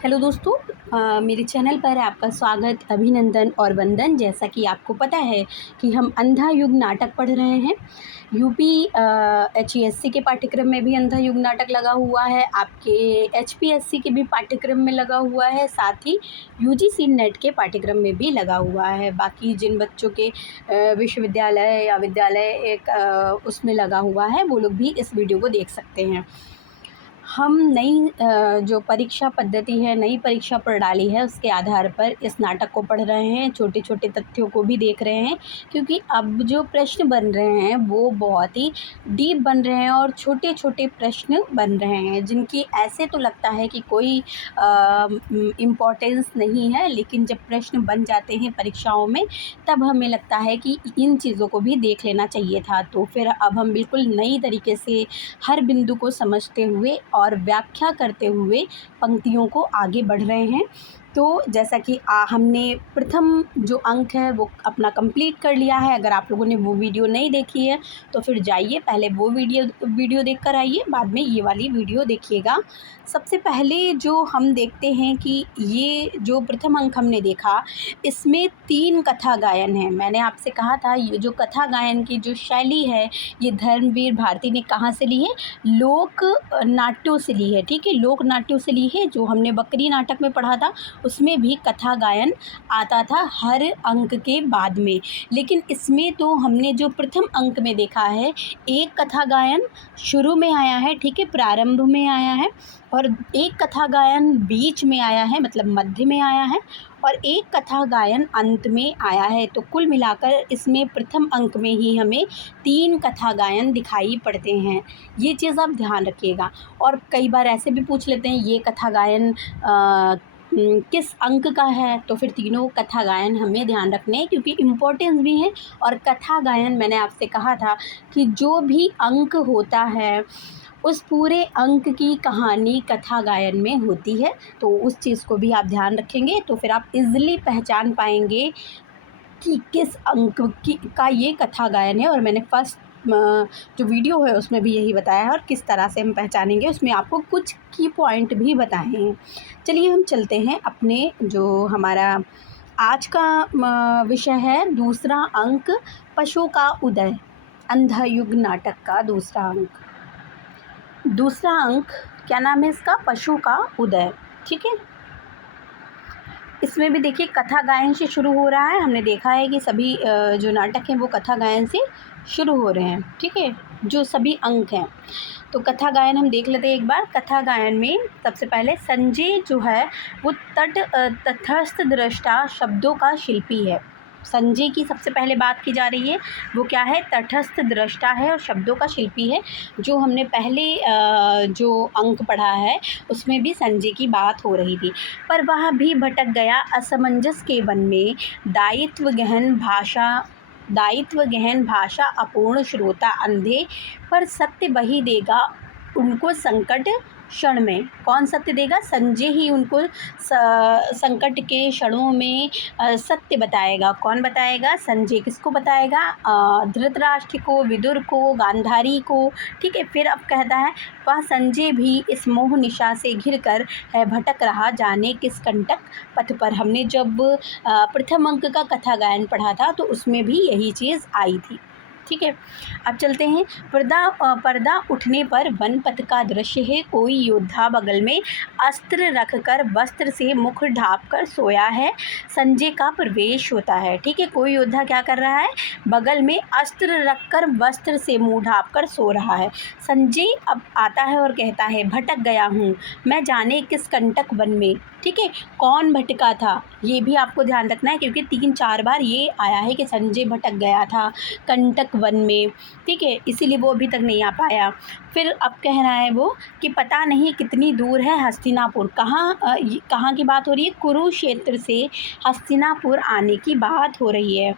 Hello दोस्तों, मेरे channel पर आपका स्वागत, अभिनंदन और वंदन। जैसा कि आपको पता है कि हम अंधा युग नाटक पढ़ रहे हैं। यूपी HESC के पाठ्यक्रम में भी अंधा युग नाटक लगा हुआ है, आपके HPSC के भी पाठ्यक्रम में लगा हुआ है, साथ ही UGC नेट के पाठ्यक्रम में भी लगा हुआ है। बाकी जिन बच्चों के विश्वविद्यालय या विद्यालय उसमें लगा हुआ है, वो लोग भी इस वीडियो को देख सकते हैं। हम नई जो परीक्षा पद्धति है, नई परीक्षा प्रणाली है, उसके आधार पर इस नाटक को पढ़ रहे हैं, छोटे छोटे तथ्यों को भी देख रहे हैं, क्योंकि अब जो प्रश्न बन रहे हैं वो बहुत ही डीप बन रहे हैं और छोटे छोटे प्रश्न बन रहे हैं, जिनकी ऐसे तो लगता है कि कोई इम्पोर्टेंस नहीं है, लेकिन जब प्रश्न बन जाते हैं परीक्षाओं में तब हमें लगता है कि इन चीज़ों को भी देख लेना चाहिए था। तो फिर अब हम बिल्कुल नई तरीके से हर बिंदु को समझते हुए और व्याख्या करते हुए पंक्तियों को आगे बढ़ रहे हैं। तो जैसा कि हमने प्रथम जो अंक है वो अपना कंप्लीट कर लिया है। अगर आप लोगों ने वो वीडियो नहीं देखी है तो फिर जाइए, पहले वो वीडियो देख कर आइए, बाद में ये वाली वीडियो देखिएगा। सबसे पहले जो हम देखते हैं कि ये जो प्रथम अंक हमने देखा, इसमें 3 कथा गायन है। मैंने आपसे कहा था ये जो कथा गायन की जो शैली है, ये धर्मवीर भारती ने कहाँ से ली है? लोक नाट्यों से ली है। ठीक है, लोक नाट्यों से ली है। जो हमने बकरी नाटक में पढ़ा था उसमें भी कथा गायन आता था हर अंक के बाद में, लेकिन इसमें तो हमने जो प्रथम अंक में देखा है, एक कथा गायन शुरू में आया है, ठीक है, प्रारंभ में आया है, और एक कथा गायन बीच में आया है, मतलब मध्य में आया है, और एक कथा गायन अंत में आया है। तो कुल मिलाकर इसमें प्रथम अंक में ही हमें 3 कथा गायन दिखाई पड़ते हैं। ये चीज़ आप ध्यान रखिएगा। और कई बार ऐसे भी पूछ लेते हैं ये कथा गायन किस अंक का है, तो फिर तीनों कथा गायन हमें ध्यान रखने हैं, क्योंकि इम्पोर्टेंस भी है। और कथा गायन मैंने आपसे कहा था कि जो भी अंक होता है उस पूरे अंक की कहानी कथा गायन में होती है, तो उस चीज़ को भी आप ध्यान रखेंगे तो फिर आप इज़िली पहचान पाएंगे कि किस अंक का ये कथा गायन है। और मैंने फर्स्ट जो वीडियो है उसमें भी यही बताया है, और किस तरह से हम पहचानेंगे उसमें आपको कुछ की पॉइंट भी बताए हैं। चलिए हम चलते हैं अपने जो हमारा आज का विषय है, दूसरा अंक, पशु का उदय, अंधा युग नाटक का दूसरा अंक। दूसरा अंक क्या नाम है इसका? पशु का उदय। ठीक है, इसमें भी देखिए कथा गायन से शुरू हो रहा है। हमने देखा है कि सभी जो नाटक हैं वो कथा गायन से शुरू हो रहे हैं। ठीक है, जो सभी अंक हैं, तो कथा गायन हम देख लेते हैं एक बार। कथा गायन में सबसे पहले संजय जो है वो तटस्थ दृष्टा शब्दों का शिल्पी है। संजय की सबसे पहले बात की जा रही है, वो क्या है? तटस्थ दृष्टा है और शब्दों का शिल्पी है। जो हमने पहले जो अंक पढ़ा है उसमें भी संजय की बात हो रही थी। पर वह भी भटक गया असमंजस के वन में, दायित्व गहन भाषा अपूर्ण श्रोता अंधे, पर सत्य वही देगा उनको संकट क्षण में। कौन सत्य देगा? संजय ही उनको संकट के क्षणों में सत्य बताएगा। कौन बताएगा? संजय। किसको बताएगा? धृतराष्ट्र को, विदुर को, गांधारी को। ठीक है, फिर अब कहता है वह संजय भी इस मोह निशा से घिरकर है भटक रहा, जाने किस कंटक पथ पर। हमने जब प्रथम अंक का कथा गायन पढ़ा था तो उसमें भी यही चीज़ आई थी। ठीक है, अब चलते हैं। पर्दा उठने पर वन पथ का दृश्य है, कोई योद्धा बगल में अस्त्र रखकर वस्त्र से मुख ढाँप कर सोया है, संजय का प्रवेश होता है। ठीक है, कोई योद्धा क्या कर रहा है? बगल में अस्त्र रखकर वस्त्र से मुँह ढाँप कर सो रहा है। संजय अब आता है और कहता है भटक गया हूँ मैं, जाने किस कंटक वन में। ठीक है, कौन भटका था ये भी आपको ध्यान रखना है, क्योंकि 3-4 बार ये आया है कि संजय भटक गया था कंटक वन में। ठीक है, इसीलिए वो अभी तक नहीं आ पाया। फिर अब कह रहा है वो कि पता नहीं कितनी दूर है हस्तिनापुर। कहाँ की बात हो रही है? कुरुक्षेत्र से हस्तिनापुर आने की बात हो रही है।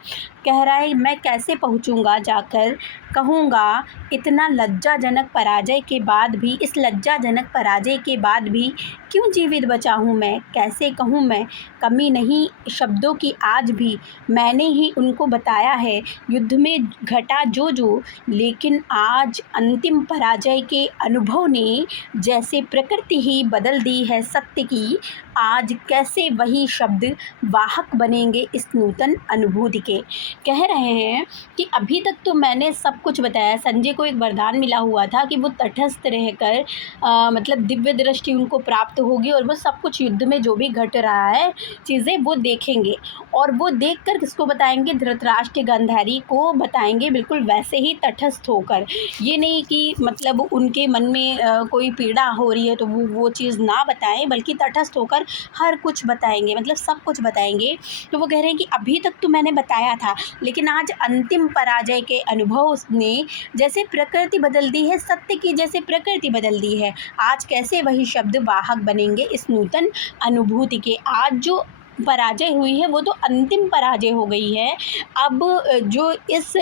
कह रहा है मैं कैसे पहुँचूँगा, जाकर कहूँगा इतना लज्जाजनक पराजय के बाद भी, इस लज्जाजनक पराजय के बाद भी क्यों जीवित बचा हूँ मैं, कैसे कहूँ मैं, कमी नहीं शब्दों की आज भी, मैंने ही उनको बताया है युद्ध में घटा जो जो, लेकिन आज अंतिम पराजय के अनुभव ने जैसे प्रकृति ही बदल दी है सत्य की, आज कैसे वही शब्द वाहक बनेंगे इस नूतन अनुभूति के। कह रहे हैं कि अभी तक तो मैंने सब कुछ बताया। संजय को एक वरदान मिला हुआ था कि वो तटस्थ रहकर मतलब दिव्य दृष्टि उनको प्राप्त होगी और वो सब कुछ युद्ध में जो भी घट रहा है चीज़ें वो देखेंगे और वो देखकर किसको बताएंगे, धृतराष्ट्र गांधारी को बताएंगे, बिल्कुल वैसे ही तटस्थ होकर। ये नहीं कि मतलब उनके मन में कोई पीड़ा हो रही है तो वो चीज़ ना बताएं, बल्कि तटस्थ होकर हर कुछ बताएंगे, मतलब सब कुछ बताएंगे। तो वो कह रहे हैं कि अभी तक तो मैंने बताया था, लेकिन आज अंतिम पराजय के अनुभव ने जैसे प्रकृति बदल दी है, सत्य की जैसे प्रकृति बदल दी है, आज कैसे वही शब्द वाहक बनेंगे इस नूतन अनुभूति के। आज जो पराजय हुई है वो तो अंतिम पराजय हो गई है। अब जो इस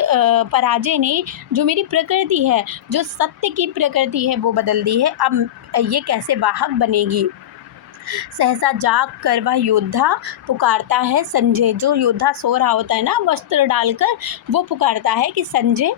पराजय ने जो मेरी प्रकृति है, जो सत्य की प्रकृति है वो बदल दी है। अब ये कैसे वाहक बनेगी। सहसा जाग कर वह योद्धा पुकारता है संजय। जो योद्धा सो रहा होता है ना वस्त्र डालकर, वो पुकारता है कि संजय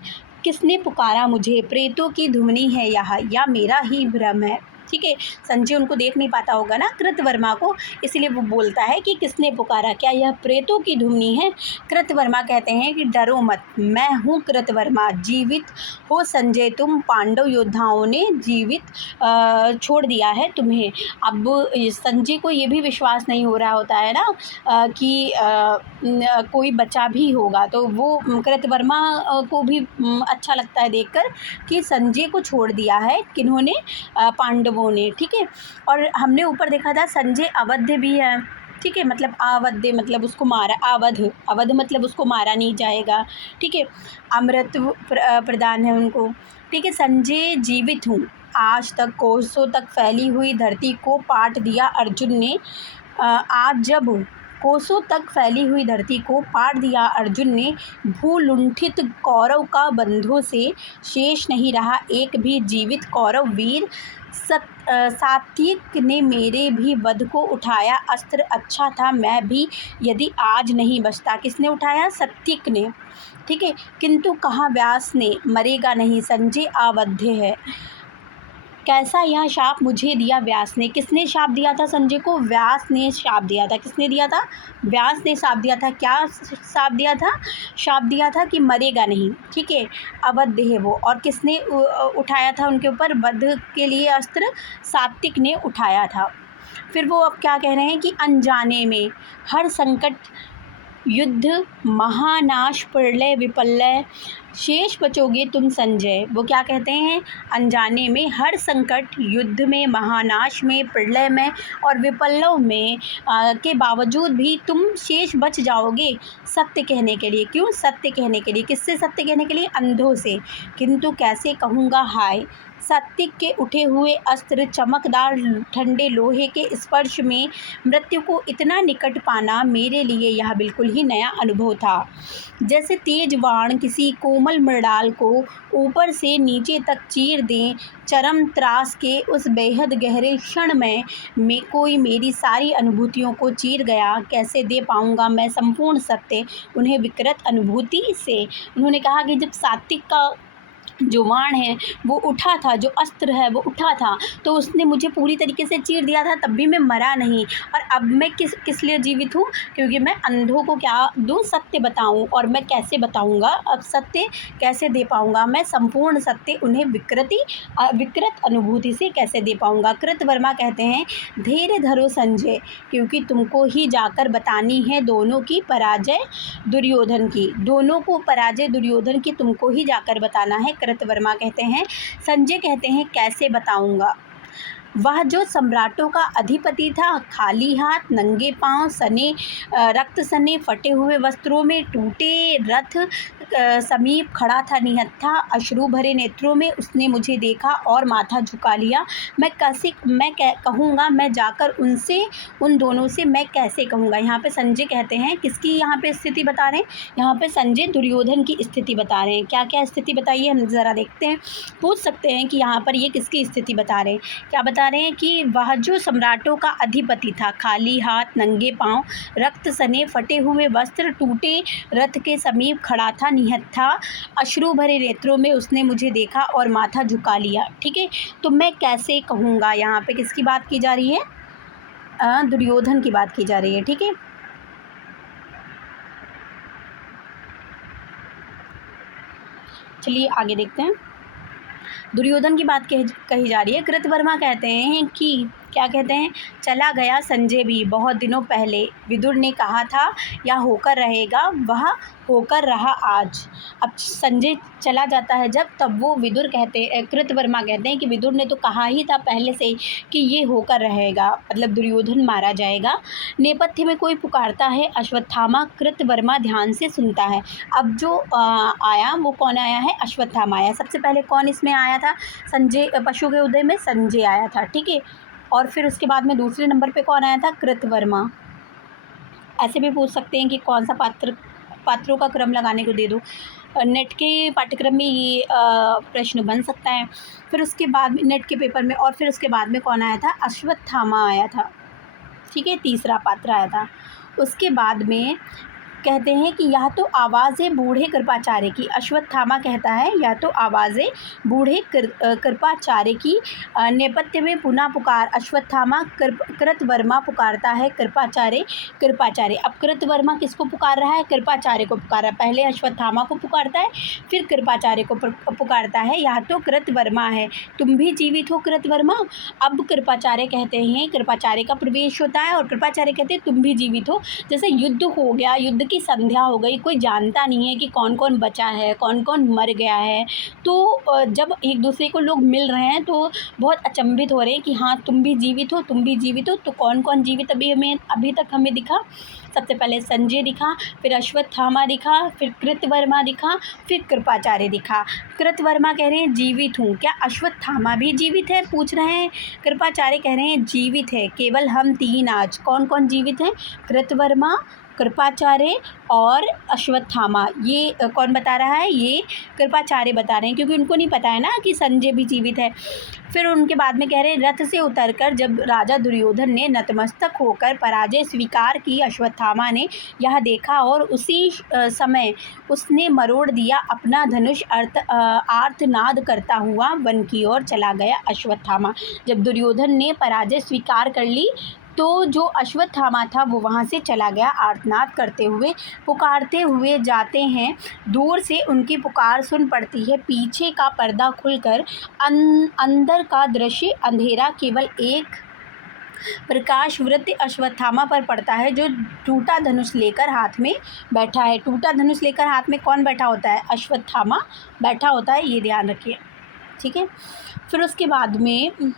किसने पुकारा मुझे, प्रेतों की धुमनी है यह या मेरा ही भ्रम है। ठीक है, संजय उनको देख नहीं पाता होगा ना कृतवर्मा को, इसलिए वो बोलता है कि किसने पुकारा, क्या यह प्रेतों की धुमनी है। कृतवर्मा कहते हैं कि डरो मत, मैं हूँ कृतवर्मा, जीवित हो संजय तुम, पांडव योद्धाओं ने जीवित छोड़ दिया है तुम्हें। अब संजय को ये भी विश्वास नहीं हो रहा होता है ना कि कोई बचा भी होगा, तो वो कृतवर्मा को भी अच्छा लगता है देखकर कि संजय को छोड़ दिया है किन्होंने, पांडवों ने। ठीक है, और हमने ऊपर देखा था संजय अवध्य भी है। ठीक है, मतलब अवध्य मतलब उसको मारा, अवध मतलब उसको मारा नहीं जाएगा। ठीक है, अमृत प्रदान है उनको। ठीक है, संजय जीवित हूँ, आज तक कोसों तक फैली हुई धरती को पाट दिया अर्जुन ने। आज जब कोसों तक फैली हुई धरती को पाट दिया अर्जुन ने, भूलुंठित कौरव का बंधुओं से शेष नहीं रहा एक भी जीवित कौरव वीर। सात्विक ने मेरे भी वध को उठाया अस्त्र, अच्छा था मैं भी यदि आज नहीं बचता। किसने उठाया? सात्विक ने। ठीक है, किंतु कहाँ व्यास ने, मरेगा नहीं, संजय अवध्य है। कैसा यह शाप मुझे दिया व्यास ने। किसने शाप दिया था संजय को? व्यास ने शाप दिया था। किसने दिया था? व्यास ने शाप दिया था। क्या शाप दिया था? शाप दिया था कि मरेगा नहीं। ठीक है, अवध्य है वो। और किसने उठाया था उनके ऊपर वध के लिए अस्त्र? सात्विक ने उठाया था। फिर वो अब क्या कह रहे हैं कि अनजाने में हर संकट युद्ध महानाश प्रलय विपल्य शेष बचोगे तुम संजय। वो क्या कहते हैं? अनजाने में हर संकट युद्ध में, महानाश में, प्रलय में और विपल्यों में के बावजूद भी तुम शेष बच जाओगे सत्य कहने के लिए। क्यों सत्य कहने के लिए? किससे सत्य कहने के लिए? अंधों से। किंतु कैसे कहूँगा हाय, सात्विक के उठे हुए अस्त्र चमकदार ठंडे लोहे के स्पर्श में मृत्यु को इतना निकट पाना मेरे लिए यह बिल्कुल ही नया अनुभव था। जैसे तेज बाण किसी कोमल मृणाल को ऊपर से नीचे तक चीर दें, चरम त्रास के उस बेहद गहरे क्षण में कोई मेरी सारी अनुभूतियों को चीर गया। कैसे दे पाऊँगा मैं संपूर्ण सत्य उन्हें विकृत अनुभूति से। उन्होंने कहा कि जब सात्विक का जो बाण है वो उठा था, जो अस्त्र है वो उठा था, तो उसने मुझे पूरी तरीके से चीर दिया था, तब भी मैं मरा नहीं। और अब मैं किस लिए जीवित हूँ? क्योंकि मैं अंधों को क्या दूँ? सत्य बताऊँ। और मैं कैसे बताऊँगा? अब सत्य कैसे दे पाऊँगा? मैं संपूर्ण सत्य उन्हें विकृत अनुभूति से कैसे दे पाऊँगा? कृतवर्मा कहते हैं धैर्य धरो संजय, क्योंकि तुमको ही जाकर बतानी है दोनों की पराजय दुर्योधन की। दोनों को पराजय दुर्योधन की तुमको ही जाकर बताना है। कृतवर्मा कहते हैं। संजय कहते हैं कैसे बताऊंगा? वह जो सम्राटों का अधिपति था, खाली हाथ, नंगे पांव, सने रक्त सने फटे हुए वस्त्रों में, टूटे रथ समीप खड़ा था, निहत्था अश्रु भरे नेत्रों में उसने मुझे देखा और माथा झुका लिया। मैं कहूँगा, मैं जाकर उनसे, उन दोनों से मैं कैसे कहूँगा? यहाँ पे संजय कहते हैं किसकी यहाँ पे स्थिति बता रहे हैं? यहाँ पे संजय दुर्योधन की स्थिति बता रहे हैं। क्या क्या स्थिति बताइए, हम ज़रा देखते हैं। पूछ सकते हैं कि यहाँ पर ये किसकी स्थिति बता रहे हैं? क्या बता रहे हैं कि वह जो सम्राटों का अधिपति था, खाली हाथ, नंगे पांव, रक्त सने फटे हुए वस्त्र, टूटे रथ के समीप खड़ा था, निहत्था अश्रु भरे नेत्रों में उसने मुझे देखा और माथा झुका लिया। ठीक है, तो मैं कैसे कहूँगा? यहाँ पे किसकी बात की जा रही है? दुर्योधन की बात की जा रही है, ठीक है। चलिए आगे देखते हैं। दुर्योधन की बात कही जा रही है। कृतवर्मा कहते हैं कि क्या कहते हैं, चला गया संजय भी बहुत दिनों पहले, विदुर ने कहा था या होकर रहेगा, वह होकर रहा आज। अब संजय चला जाता है जब, तब वो विदुर कृतवर्मा कहते हैं कि विदुर ने तो कहा ही था पहले से कि ये होकर रहेगा, मतलब दुर्योधन मारा जाएगा। नेपथ्य में कोई पुकारता है अश्वत्थामा, कृतवर्मा ध्यान से सुनता है। अब जो आया वो कौन आया है, अश्वत्थामा आया। सबसे पहले कौन इसमें आया था, संजय, पशु के उदय में संजय आया था, ठीक है। और फिर उसके बाद में दूसरे नंबर पे कौन आया था, कृतवर्मा। ऐसे भी पूछ सकते हैं कि कौन सा पात्रों का क्रम लगाने को दे दो, नेट के पाठ्यक्रम में ये प्रश्न बन सकता है। फिर उसके बाद में नेट के पेपर में, और फिर उसके बाद में कौन आया था, अश्वत्थामा आया था, ठीक है, तीसरा पात्र आया था। उसके बाद में कहते हैं कि यह तो आवाज़ें बूढ़े कृपाचार्य की, अश्वत्थामा कहता है यह तो आवाज़ें बूढ़े कृपाचार्य की। नेपथ्य में पुनः पुकार, अश्वत्थामा, कृतवर्मा पुकारता है कृपाचार्य, कृपाचार्य। अब कृतवर्मा किसको पुकार रहा है, कृपाचार्य को पुकार रहा है। पहले अश्वत्थामा को पुकारता है, फिर कृपाचार्य को पुकारता है। यह तो कृतवर्मा है, तुम भी जीवित हो कृतवर्मा। अब कृपाचार्य कहते हैं, कृपाचार्य का प्रवेश होता है और कृपाचार्य कहते हैं तुम भी जीवित हो। जैसे युद्ध हो गया, युद्ध की संध्या हो गई, कोई जानता नहीं है कि कौन कौन बचा है, कौन कौन मर गया है। तो जब एक दूसरे को लोग मिल रहे हैं तो बहुत अचंभित हो रहे हैं कि हाँ तुम भी जीवित हो, तुम भी जीवित हो। तो कौन कौन जीवित अभी तक हमें दिखा, सबसे पहले संजय दिखा, फिर अश्वत्थामा दिखा, फिर कृतवर्मा दिखा, फिर कृपाचार्य दिखा। कृतवर्मा कह रहे हैं जीवित हूँ, क्या अश्वत्थामा भी जीवित है, पूछ रहे हैं। कृपाचार्य कह रहे हैं जीवित है, केवल हम तीन आज। कौन कौन जीवित हैं, कृतवर्मा, कृपाचार्य और अश्वत्थामा। ये कौन बता रहा है, ये कृपाचार्य बता रहे हैं, क्योंकि उनको नहीं पता है ना कि संजय भी जीवित है। फिर उनके बाद में कह रहे हैं, रथ से उतरकर जब राजा दुर्योधन ने नतमस्तक होकर पराजय स्वीकार की, अश्वत्थामा ने यह देखा और उसी समय उसने मरोड़ दिया अपना धनुष, आर्तनाद करता हुआ वन की ओर चला गया अश्वत्थामा। जब दुर्योधन ने पराजय स्वीकार कर ली तो जो अश्वत्थामा था वो वहाँ से चला गया, आर्तनाद करते हुए, पुकारते हुए जाते हैं। दूर से उनकी पुकार सुन पड़ती है, पीछे का पर्दा खुलकर अंदर का दृश्य अंधेरा, केवल एक प्रकाश वृत्त अश्वत्थामा पर पड़ता है जो टूटा धनुष लेकर हाथ में बैठा है। टूटा धनुष लेकर हाथ में कौन बैठा होता है, अश्वत्थामा बैठा होता है, ये ध्यान रखिए, ठीक है। फिर उसके बाद में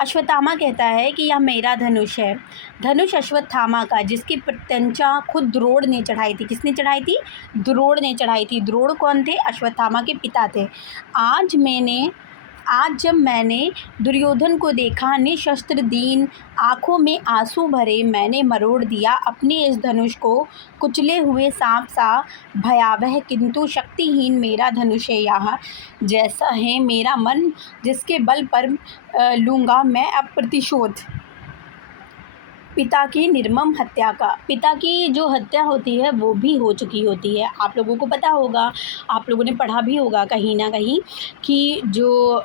अश्वत्थामा कहता है कि यह मेरा धनुष है, धनुष अश्वत्थामा का, जिसकी प्रत्यंचा खुद द्रोण ने चढ़ाई थी। किसने चढ़ाई थी, द्रोण ने चढ़ाई थी। द्रोण कौन थे, अश्वत्थामा के पिता थे। आज जब मैंने दुर्योधन को देखा, निशस्त्र दीन, आँखों में आंसू भरे, मैंने मरोड़ दिया अपने इस धनुष को, कुचले हुए सांप सा भयावह किंतु शक्तिहीन मेरा धनुष है यह, जैसा है मेरा मन, जिसके बल पर लूँगा मैं अब प्रतिशोध पिता की निर्मम हत्या का। पिता की जो हत्या होती है वो भी हो चुकी होती है। आप लोगों को पता होगा, आप लोगों ने पढ़ा भी होगा कहीं ना कहीं कि जो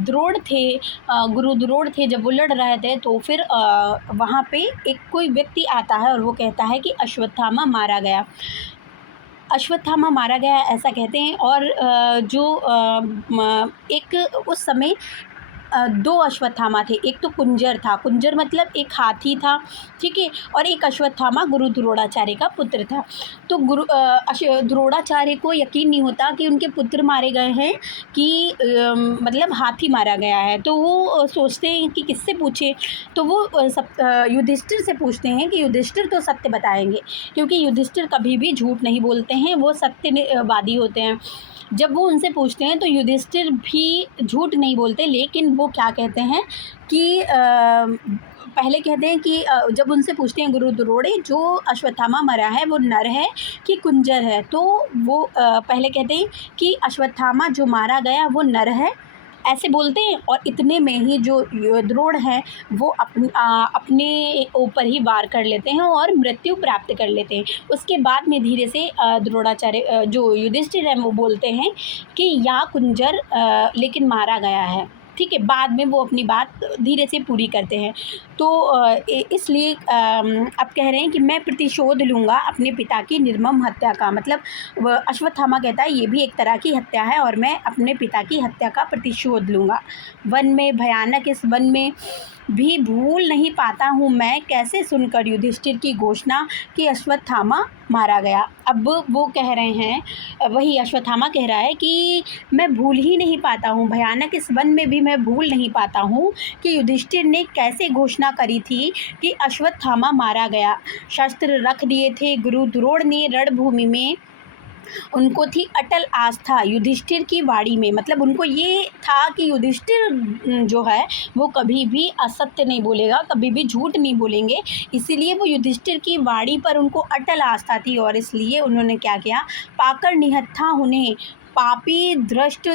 द्रोण थे, गुरु द्रोण थे, जब वो लड़ रहे थे तो फिर वहाँ पे एक कोई व्यक्ति आता है और वो कहता है कि अश्वत्थामा मारा गया, अश्वत्थामा मारा गया ऐसा कहते हैं। और एक उस समय दो अश्वत्थामा थे, एक तो कुंजर था, कुंजर मतलब एक हाथी था, ठीक है, और एक अश्वत्थामा गुरु द्रोणाचार्य का पुत्र था। तो द्रोणाचार्य को यकीन नहीं होता कि उनके पुत्र मारे गए हैं, कि मतलब हाथी मारा गया है। तो वो सोचते हैं कि किससे पूछे, तो वो युधिष्ठिर से पूछते हैं कि युधिष्ठिर तो सत्य बताएंगे, क्योंकि युधिष्ठिर कभी भी झूठ नहीं बोलते हैं, वो सत्यवादी होते हैं। जब वो उनसे पूछते हैं तो युधिष्ठिर भी झूठ नहीं बोलते, लेकिन वो क्या कहते हैं कि पहले कहते हैं कि जब उनसे पूछते हैं गुरु द्रोणे, जो अश्वत्थामा मरा है वो नर है कि कुंजर है, तो वो पहले कहते हैं कि अश्वत्थामा जो मारा गया वो नर है, ऐसे बोलते हैं। और इतने में ही जो द्रोण है वो अपने ऊपर ही वार कर लेते हैं और मृत्यु प्राप्त कर लेते हैं। उसके बाद में धीरे से द्रोणाचार्य जो युधिष्ठिर है वो बोलते हैं कि या कुंजर लेकिन मारा गया है, ठीक है, बाद में वो अपनी बात धीरे से पूरी करते हैं। तो इसलिए अब कह रहे हैं कि मैं प्रतिशोध लूँगा अपने पिता की निर्मम हत्या का। मतलब अश्वत्थामा कहता है ये भी एक तरह की हत्या है और मैं अपने पिता की हत्या का प्रतिशोध लूँगा। वन में भयानक इस वन में भी भूल नहीं पाता हूँ मैं कैसे सुनकर युधिष्ठिर की घोषणा कि अश्वत्थामा मारा गया। अब वो कह रहे हैं, वही अश्वत्थामा कह रहा है कि मैं भूल ही नहीं पाता हूँ, भयानक इस वन में भी मैं भूल नहीं पाता हूँ कि युधिष्ठिर ने कैसे घोषणा करी थी कि अश्वत्थामा मारा गया। शस्त्र रख दिए थे गुरु द्रोण ने रणभूमि में, उनको थी अटल आस्था युधिष्ठिर की वाणी में। मतलब उनको ये था कि युधिष्ठिर जो है वो कभी भी असत्य नहीं बोलेगा, कभी भी झूठ नहीं बोलेंगे, इसीलिए वो युधिष्ठिर की वाणी पर उनको अटल आस्था थी और इसलिए उन्होंने क्या किया, पाकर निहत्था उन्हें पापी धृष्ट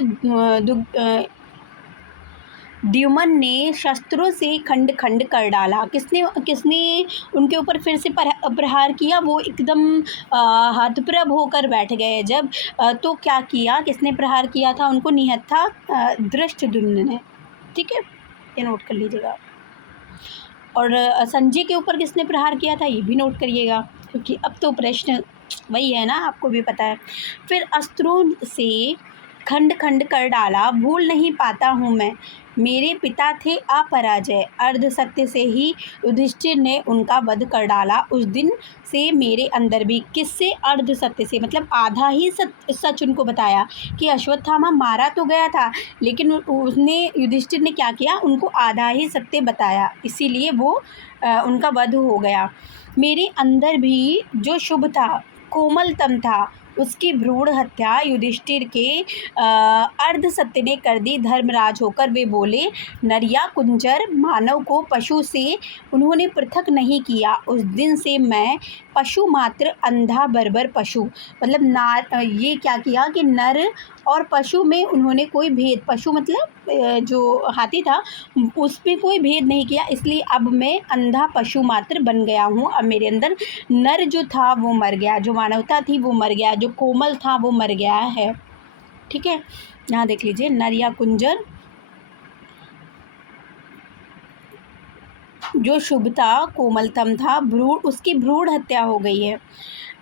द्युमन ने शस्त्रों से खंड खंड कर डाला। किसने किसने उनके ऊपर फिर से प्रहार किया, वो एकदम हतप्रभ होकर बैठ गए जब तो क्या किया, किसने प्रहार किया था उनको, निहत्था धृष्टद्युम्न ने। ठीक है, ये नोट कर लीजिएगा। और संजय के ऊपर किसने प्रहार किया था ये भी नोट करिएगा, क्योंकि अब तो प्रश्न वही है ना, आपको भी पता है। फिर अस्त्रों से खंड खंड कर डाला, भूल नहीं पाता हूँ मैं मेरे पिता थे अपराजय, अर्ध सत्य से ही युधिष्ठिर ने उनका वध कर डाला। उस दिन से मेरे अंदर भी, किससे, अर्ध सत्य से, मतलब आधा ही सच उनको बताया कि अश्वत्थामा मारा तो गया था लेकिन उसने युधिष्ठिर ने क्या किया, उनको आधा ही सत्य बताया, इसीलिए वो उनका वध हो गया। मेरे अंदर भी जो शुभ था, कोमलतम था, उसकी भ्रूण हत्या युधिष्ठिर के अर्ध सत्य ने कर दी। धर्मराज होकर वे बोले, नरिया कुंजर मानव को पशु से उन्होंने पृथक नहीं किया। उस दिन से मैं पशु मात्र, अंधा बर्बर पशु, मतलब ये क्या किया कि नर और पशु में उन्होंने कोई भेद, पशु मतलब जो हाथी था उसमें कोई भेद नहीं किया, इसलिए अब मैं अंधा पशु मात्र बन गया हूँ। अब मेरे अंदर नर जो था वो मर गया, जो मानवता थी वो मर गया, जो कोमल था वो मर गया है। ठीक है, यहाँ देख लीजिए, नर या कुंजर जो शुभ था, कोमलतम था, भ्रूण, उसकी भ्रूण हत्या हो गई है।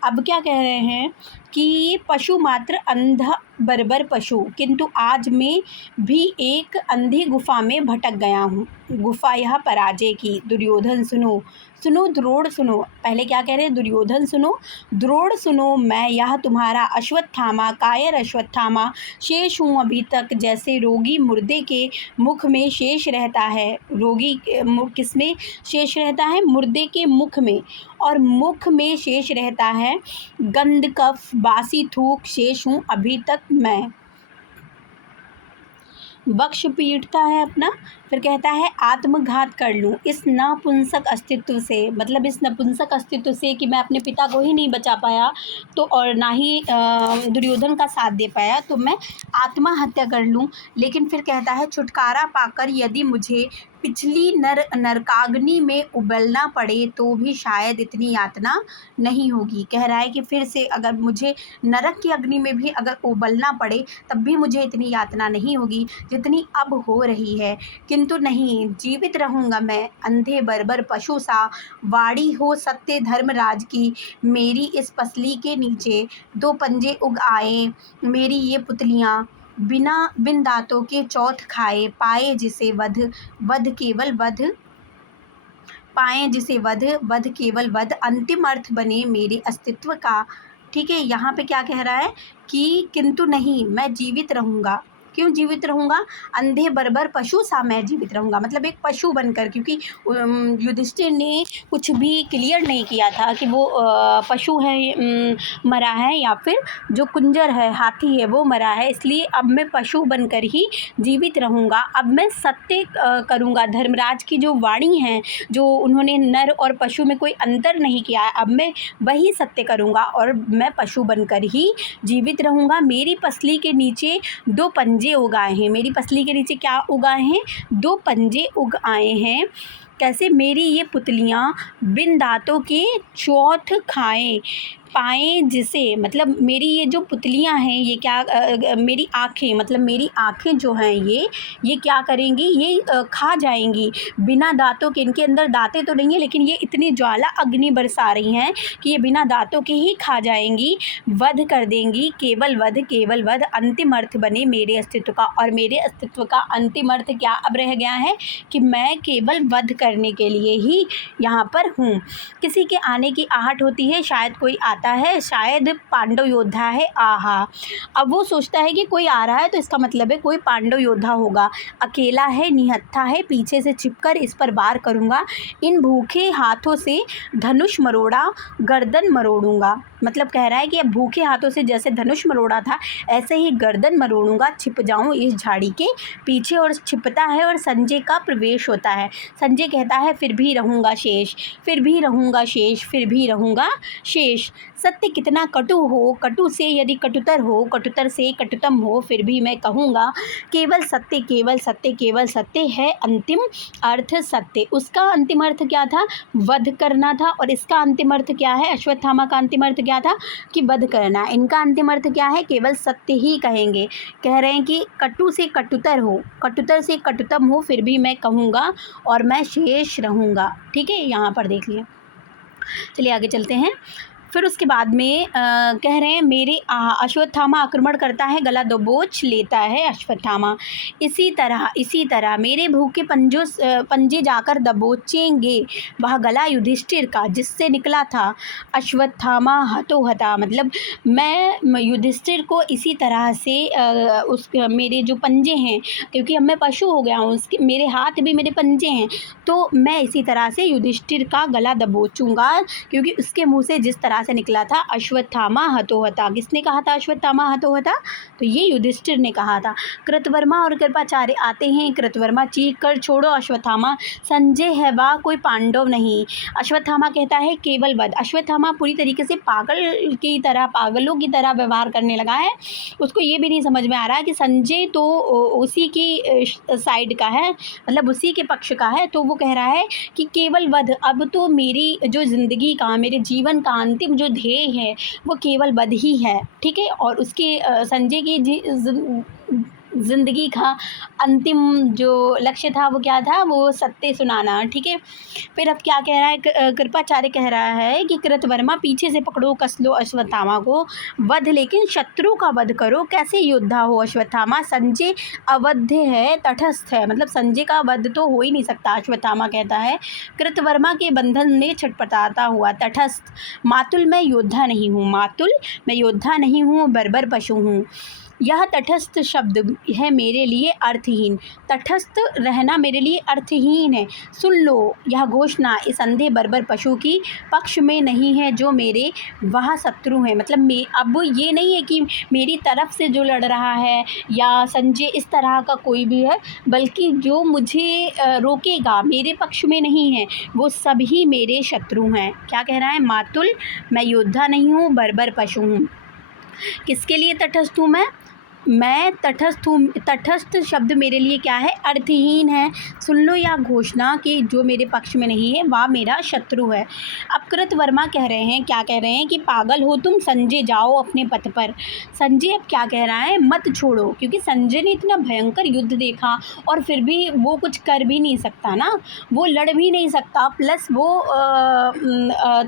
अब क्या कह रहे हैं कि पशु मात्र, अंधा बर्बर पशु, किंतु आज मैं भी एक अंधी गुफा में भटक गया हूँ। गुफा यह पराजय की। दुर्योधन सुनो, सुनो द्रोण सुनो। पहले क्या कह रहे हैं, दुर्योधन सुनो, द्रोण सुनो, मैं यह तुम्हारा अश्वत्थामा, कायर अश्वत्थामा, शेष हूँ अभी तक, जैसे रोगी मुर्दे के मुख में शेष रहता है। रोगी किस में शेष रहता है, मुर्दे के मुख में, और मुख में शेष रहता है गंध कफ बासी थूक, शेष हूँ अभी तक मैं। वक्ष पीटता है अपना, फिर कहता है आत्मघात कर लूँ इस नपुंसक अस्तित्व से, मतलब इस नपुंसक अस्तित्व से कि मैं अपने पिता को ही नहीं बचा पाया तो, और ना ही दुर्योधन का साथ दे पाया, तो मैं आत्महत्या कर लूँ। लेकिन फिर कहता है छुटकारा पाकर यदि मुझे पिछली नरकाग्नि में उबलना पड़े तो भी शायद इतनी यातना नहीं होगी। कह रहा है कि फिर से अगर मुझे नरक की अग्नि में भी अगर उबलना पड़े तब भी मुझे इतनी यातना नहीं होगी जितनी अब हो रही है, किंतु नहीं, जीवित रहूँगा मैं अंधे बर्बर पशु सा। वाणी हो सत्य धर्मराज की, मेरी इस पसली के नीचे दो पंजे उग आए, मेरी ये पुतलियाँ बिन दांतों के चौथ खाए, पाए जिसे वध, वध केवल वध, पाए जिसे वध, वध केवल वध, अंतिम अर्थ बने मेरे अस्तित्व का। ठीक है, यहाँ पे क्या कह रहा है कि किंतु नहीं, मैं जीवित रहूँगा। क्यों जीवित रहूँगा, अंधे बर्बर पशु सा मैं जीवित रहूँगा, मतलब एक पशु बनकर, क्योंकि युधिष्ठिर ने कुछ भी क्लियर नहीं किया था कि वो पशु है मरा है या फिर जो कुंजर है हाथी है वो मरा है, इसलिए अब मैं पशु बनकर ही जीवित रहूँगा। अब मैं सत्य करूँगा, धर्मराज की जो वाणी है, जो उन्होंने नर और पशु में कोई अंतर नहीं किया है, अब मैं वही सत्य करूँगा और मैं पशु बनकर ही जीवित रहूँगा। मेरी पसली के नीचे दो पंजे उगाए हैं, मेरी पसली के नीचे क्या उगाए हैं, दो पंजे उग आए हैं। कैसे, मेरी ये पुतलियाँ बिन दांतों के चौथ खाएं, पाएँ जिसे, मतलब मेरी ये जो पुतलियाँ हैं ये क्या मेरी आँखें, मतलब मेरी आँखें जो हैं ये क्या करेंगी, ये खा जाएँगी बिना दाँतों के। इनके अंदर दाँतें तो नहीं है, लेकिन ये इतनी ज्वाला अग्नि बरसा रही हैं कि ये बिना दाँतों के ही खा जाएँगी, वध कर देंगी। केवल वध अंतिम अर्थ बने मेरे अस्तित्व का। और मेरे अस्तित्व का अंतिम अर्थ क्या अब रह गया है कि मैं केवल वध करने के लिए ही यहाँ पर हूँ। किसी के आने की आहट होती है, शायद कोई आता है, शायद पांडव योद्धा है, आहा। अब वो सोचता है कि कोई आ रहा है तो इसका मतलब है कोई पांडव योद्धा होगा। अकेला है, निहत्था है, पीछे से छिपकर इस पर वार करूँगा। इन भूखे हाथों से धनुष मरोड़ा, गर्दन मरोड़ूंगा। मतलब कह रहा है कि अब भूखे हाथों से जैसे धनुष मरोड़ा था, ऐसे ही गर्दन मरोड़ूंगा, छिप जाऊं इस झाड़ी के पीछे। और छिपता है और संजय का प्रवेश होता है। संजय कहता है फिर भी रहूँगा शेष, फिर भी रहूँगा शेष, फिर भी रहूँगा शेष। सत्य कितना कटु हो, कटु से यदि कटुतर हो, कटुतर से कटुतम हो, फिर भी मैं कहूँगा केवल सत्य, केवल सत्य, केवल सत्य है अंतिम अर्थ सत्य। उसका अंतिम अर्थ क्या था, वध करना था। और इसका अंतिम अर्थ क्या है, अश्वत्थामा का अंतिम अर्थ क्या था कि वध करना। इनका अंतिम अर्थ क्या है, केवल सत्य ही कहेंगे। कह रहे हैं कि कटु से कटुतर हो, कटुतर से कटुतम हो, फिर भी मैं कहूँगा और मैं शेष रहूँगा। ठीक है, यहाँ पर देख लिए। चलिए आगे चलते हैं। फिर उसके बाद में कह रहे हैं मेरे अश्वत्थामा आक्रमण करता है, गला दबोच लेता है अश्वत्थामा। इसी तरह मेरे भूखे पंजे जाकर दबोचेंगे वह गला युधिष्ठिर का, जिससे निकला था अश्वत्थामा हतोहता। मतलब मैं युधिष्ठिर को इसी तरह से उस मेरे जो पंजे हैं, क्योंकि अब मैं पशु हो गया हूँ, उसके मेरे हाथ भी मेरे पंजे हैं, तो मैं इसी तरह से युधिष्ठिर का गला दबोचूंगा, क्योंकि उसके मुँह से जिस तरह से निकला था अश्वत्थामा हतोहता। किसने कहा था अश्वत्थामा हतोहता, तो ये युधिष्ठिर ने कहा था। कृतवर्मा और कृपाचार्य आते हैं। कृतवर्मा चीख कर छोड़ो अश्वत्थामा, संजय है वह कोई पांडव नहीं। अश्वत्थामा कहता है केवल वध। अश्वत्थामा पूरी तरीके से पागलों की तरह व्यवहार करने लगा है। उसको ये भी नहीं समझ में आ रहा है कि संजय तो उसी की साइड का है, मतलब उसी के पक्ष का है। तो वो कह रहा है कि केवल वध, अब तो मेरी जो ज़िंदगी का, मेरे जीवन का अंतिम जो ध्येय है वो केवल वध ही है। ठीक है, और उसके संजय की ज़िंदगी का अंतिम जो लक्ष्य था वो क्या था, वो सत्य सुनाना। ठीक है, फिर अब क्या कह रहा है, कृपाचार्य कह रहा है कि कृतवर्मा पीछे से पकड़ो, कस लो अश्वत्थामा को, वध लेकिन शत्रु का वध करो। कैसे योद्धा हो अश्वत्थामा, संजय अवध्य है, तटस्थ है। मतलब संजय का वध तो हो ही नहीं सकता, अश्वत्थामा कहता है। कृतवर्मा के बंधन में छटपटाता हुआ, तटस्थ, मातुल मैं योद्धा नहीं हूँ, मातुल मैं योद्धा नहीं हूँ, बर्बर पशु हूँ। यह तटस्थ शब्द है मेरे लिए अर्थहीन, तटस्थ रहना मेरे लिए अर्थहीन है। सुन लो यह घोषणा इस अंधे बर्बर पशु की पक्ष में नहीं है, जो मेरे वह शत्रु हैं। मतलब अब ये नहीं है कि मेरी तरफ से जो लड़ रहा है या संजय इस तरह का कोई भी है, बल्कि जो मुझे रोकेगा मेरे पक्ष में नहीं है, वो सभी मेरे शत्रु हैं। क्या कह रहा है, मातुल मैं योद्धा नहीं हूँ, बर्बर पशु हूँ। किसके लिए तटस्थ हूँ मैं तटस्थ हूँ। तटस्थ शब्द मेरे लिए क्या है, अर्थहीन है। सुन लो यह घोषणा कि जो मेरे पक्ष में नहीं है वह मेरा शत्रु है। अब कृतवर्मा कह रहे हैं, क्या कह रहे हैं कि पागल हो तुम, संजय जाओ अपने पथ पर। संजय अब क्या कह रहा है, मत छोड़ो, क्योंकि संजय ने इतना भयंकर युद्ध देखा और फिर भी वो कुछ कर भी नहीं सकता ना, वो लड़ भी नहीं सकता, प्लस वो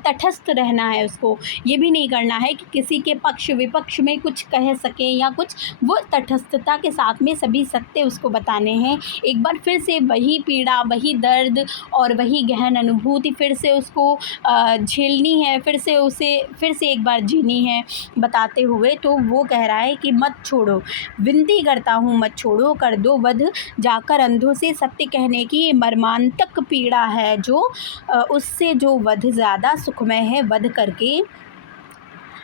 तटस्थ रहना है उसको। ये भी नहीं करना है कि किसी के पक्ष विपक्ष में कुछ कह सके या कुछ, वो तटस्थता के साथ में सभी सत्य उसको बताने हैं। एक बार फिर से वही पीड़ा, वही दर्द और वही गहन अनुभूति फिर से उसको झेलनी है, फिर से एक बार जीनी है बताते हुए। तो वो कह रहा है कि मत छोड़ो, विनती करता हूँ मत छोड़ो, कर दो वध जाकर अंधों से। सत्य कहने की मर्मांतक पीड़ा है जो उससे जो वध ज़्यादा सुखमय है, वध करके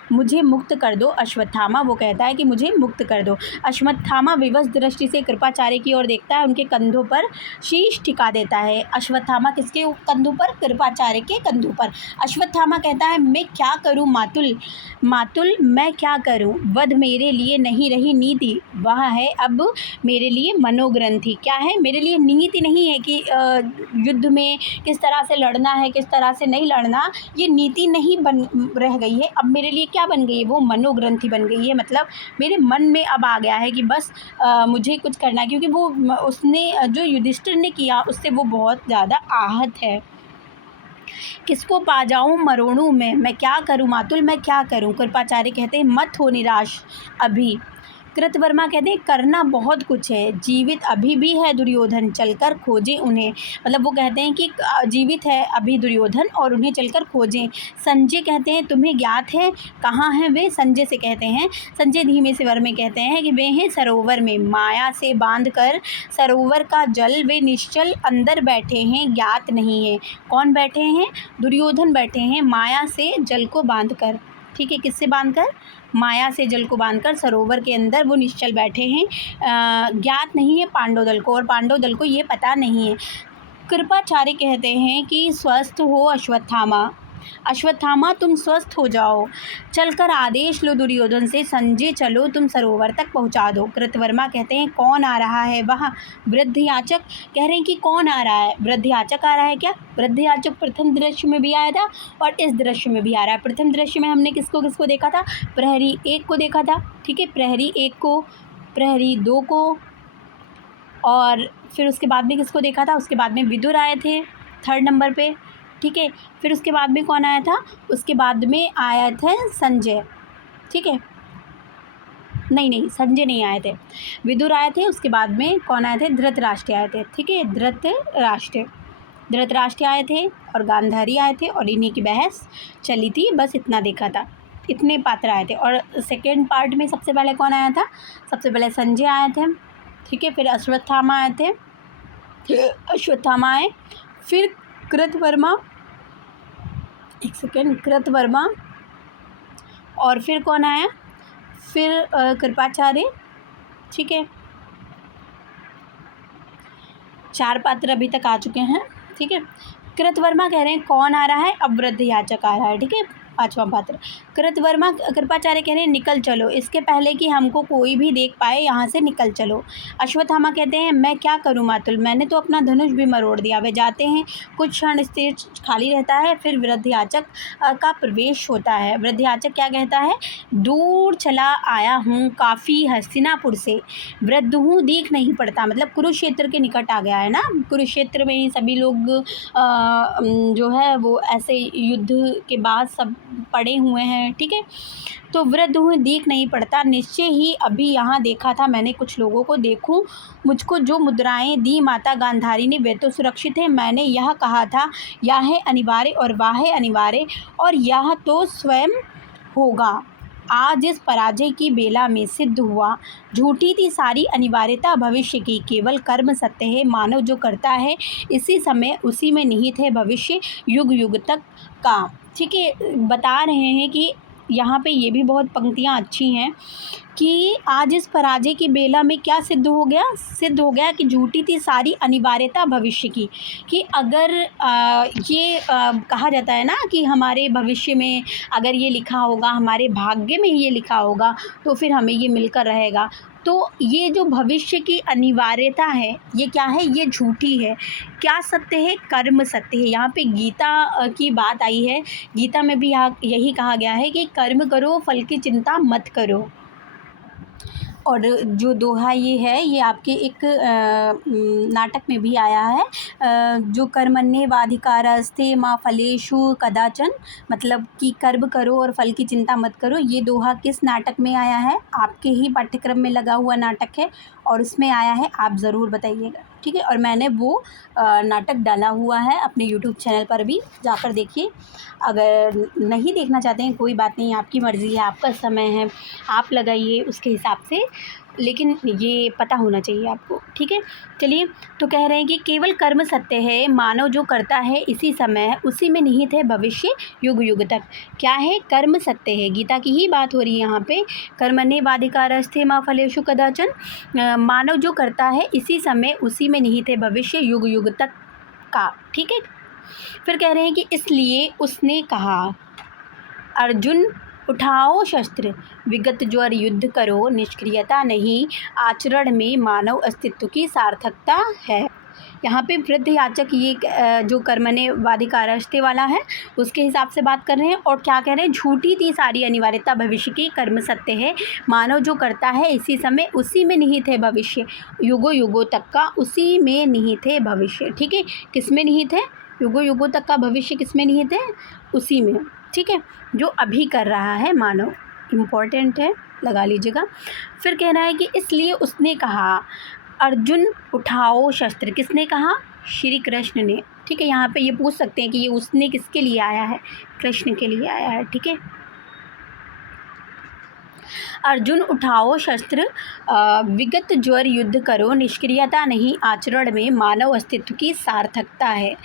मुझे मुक्त कर दो। अश्वत्थामा वो कहता है कि मुझे मुक्त कर दो। अश्वत्थामा विवश दृष्टि से कृपाचार्य की ओर देखता है, उनके कंधों पर शीश टिका देता है। अश्वत्थामा किसके कंधों पर? कृपाचार्य के कंधों पर। अश्वत्थामा कहता है मैं क्या करूं मातुल, मातुल मैं क्या करूं? वध मेरे लिए नहीं रही नीति, वह है अब मेरे लिए मनोग्रंथि। क्या है? मेरे लिए नीति नहीं है कि युद्ध में किस तरह से लड़ना है, किस तरह से नहीं लड़ना, ये नीति नहीं बन रह गई है। अब मेरे लिए क्या बन गई है? वो मनोग्रंथि बन गई है। मतलब मेरे मन में अब आ गया है कि बस मुझे कुछ करना है, क्योंकि वो उसने जो युधिष्ठिर ने किया उससे वो बहुत ज़्यादा आहत है। किसको पा जाऊँ मरोड़ूँ मैं क्या करूँ मातुल, मैं क्या करूँ? कृपाचार्य कहते हैं मत हो निराश अभी। कृतवर्मा कहते हैं करना बहुत कुछ है, जीवित अभी भी है दुर्योधन, चलकर खोजें उन्हें। मतलब वो कहते हैं कि जीवित है अभी दुर्योधन और उन्हें चलकर खोजें। संजय कहते हैं तुम्हें ज्ञात है कहाँ हैं वे? संजय से कहते हैं, संजय धीमे से वर में कहते हैं कि वे हैं सरोवर में, माया से बांध कर सरोवर का जल वे निश्चल अंदर बैठे हैं, ज्ञात नहीं है। कौन बैठे हैं? दुर्योधन बैठे हैं माया से जल को बांध कर। ठीक है, किससे बांध कर? माया से जल को बांधकर सरोवर के अंदर वो निश्चल बैठे हैं। ज्ञात नहीं है पांडव दल को, और पांडव दल को ये पता नहीं है। कृपाचार्य कहते हैं कि स्वस्थ हो अश्वत्थामा, अश्वत्थामा तुम स्वस्थ हो जाओ, चलकर आदेश लो दुर्योधन से, संजय चलो तुम सरोवर तक पहुंचा दो। कृतवर्मा कहते हैं कौन आ रहा है वहाँ? वृद्ध याचक कह रहे हैं कि कौन आ रहा है? वृद्ध याचक आ रहा है क्या? वृद्ध याचक प्रथम दृश्य में भी आया था और इस दृश्य में भी आ रहा है। प्रथम दृश्य में हमने किसको किसको देखा था? प्रहरी 1 को देखा था। ठीक है, प्रहरी 1 को, प्रहरी 2 को, और फिर उसके बाद में किसको देखा था? उसके बाद में विदुर आए थे 3rd नंबर पे। ठीक है, फिर उसके बाद में कौन आया था? उसके बाद में आया था संजय। ठीक है, नहीं संजय नहीं आए थे, विदुर आए थे। उसके बाद में कौन आए थे? धृतराष्ट्र आए थे। ठीक है, धृतराष्ट्र आए थे और गांधारी आए थे और इन्हीं की बहस चली थी। बस इतना देखा था, इतने पात्र आए थे। और सेकेंड पार्ट में सबसे पहले कौन आया था? सबसे पहले संजय आए थे। ठीक है, फिर अश्वत्थामा आए थे, अश्वत्थामा आए, फिर कृतवर्मा, एक सेकेंड, कृतवर्मा, और फिर कौन आया? फिर कृपाचार्य। ठीक है, 4 पात्र अभी तक आ चुके हैं। ठीक है, कृतवर्मा कह रहे हैं कौन आ रहा है? अब वृद्ध याचक आ रहा है। ठीक है, 5वां पात्र। कृतवर्मा कृपाचार्य कह रहे हैं निकल चलो, इसके पहले कि हमको कोई भी देख पाए यहाँ से निकल चलो। अश्वत्थामा कहते हैं मैं क्या करूँ मातुल, मैंने तो अपना धनुष भी मरोड़ दिया। वे जाते हैं, कुछ क्षण स्थिर खाली रहता है, फिर वृद्ध याचक का प्रवेश होता है। वृद्ध याचक क्या कहता है? दूर चला आया हूँ काफ़ी हस्तिनापुर से, वृद्ध हूँ दिख नहीं पड़ता। मतलब कुरुक्षेत्र के निकट आ गया है ना, कुरुक्षेत्र में ही सभी लोग जो है वो ऐसे युद्ध के बाद सब पड़े हुए हैं। ठीक है, तो वृद्ध हूँ दिख नहीं पड़ता, निश्चय ही अभी यहाँ देखा था मैंने कुछ लोगों को, देखूं मुझको जो मुद्राएं दी माता गांधारी ने वे तो सुरक्षित है। मैंने यह कहा था यह है अनिवार्य और वह है अनिवार्य और यह तो स्वयं होगा। आज इस पराजय की बेला में सिद्ध हुआ, झूठी थी सारी अनिवार्यता भविष्य की, केवल कर्म सत्य है। मानव जो करता है इसी समय उसी में निहित है भविष्य युग युग तक का। ठीक है, बता रहे हैं कि यहाँ पे ये भी बहुत पंक्तियाँ अच्छी हैं कि आज इस पराजय की बेला में क्या सिद्ध हो गया? सिद्ध हो गया कि झूठी थी सारी अनिवार्यता भविष्य की। कि अगर ये कहा जाता है ना कि हमारे भविष्य में अगर ये लिखा होगा, हमारे भाग्य में ये लिखा होगा तो फिर हमें ये मिलकर रहेगा। तो ये जो भविष्य की अनिवार्यता है ये क्या है? ये झूठी है। क्या सत्य है? कर्म सत्य है। यहाँ पे गीता की बात आई है, गीता में भी यहाँ यही कहा गया है कि कर्म करो फल की चिंता मत करो। और जो दोहा ये है ये आपके एक नाटक में भी आया है, जो कर्मण्येवाधिकारस्ते मा फलेषु कदाचन, मतलब कि कर्म करो और फल की चिंता मत करो। ये दोहा किस नाटक में आया है? आपके ही पाठ्यक्रम में लगा हुआ नाटक है और उसमें आया है, आप ज़रूर बताइएगा। ठीक है, और मैंने वो नाटक डाला हुआ है अपने यूट्यूब चैनल पर भी, जाकर देखिए। अगर नहीं देखना चाहते हैं कोई बात नहीं, आपकी मर्ज़ी है, आपका समय है, आप लगाइए उसके हिसाब से। लेकिन ये पता होना चाहिए आपको, ठीक है। चलिए, तो कह रहे हैं कि केवल कर्म सत्य है, मानव जो करता है इसी समय उसी में निहित है भविष्य युग युग तक। क्या है? कर्म सत्य है, गीता की ही बात हो रही है यहाँ पे। कर्मण्येवाधिकारस्ते मा फलेषु कदाचन। मानव जो करता है इसी समय उसी में निहित है भविष्य युग युग तक का, ठीक है। फिर कह रहे हैं कि इसलिए उसने कहा, अर्जुन उठाओ शस्त्र, विगत ज्वर युद्ध करो, निष्क्रियता नहीं, आचरण में मानव अस्तित्व की सार्थकता है। यहाँ पे वृद्ध याचक ये जो कर्मण्येवाधिकारस्ते वाला है उसके हिसाब से बात कर रहे हैं। और क्या कह रहे हैं? झूठी थी सारी अनिवार्यता भविष्य की, कर्म सत्य है, मानव जो करता है इसी समय उसी में निहित है भविष्य युगों युगों तक का, उसी में निहित है भविष्य, ठीक है। किस में निहित है? युगों युगों तक का भविष्य किस में निहित है? उसी में, ठीक है, जो अभी कर रहा है मानव। इम्पॉर्टेंट है, लगा लीजिएगा। फिर कह रहा है कि इसलिए उसने कहा, अर्जुन उठाओ शस्त्र। किसने कहा? श्री कृष्ण ने, ठीक है। यहाँ पे ये पूछ सकते हैं कि ये उसने किसके लिए आया है? कृष्ण के लिए आया है, ठीक है। अर्जुन उठाओ शस्त्र, विगत ज्वर युद्ध करो, निष्क्रियता नहीं, आचरण में मानव अस्तित्व की सार्थकता है।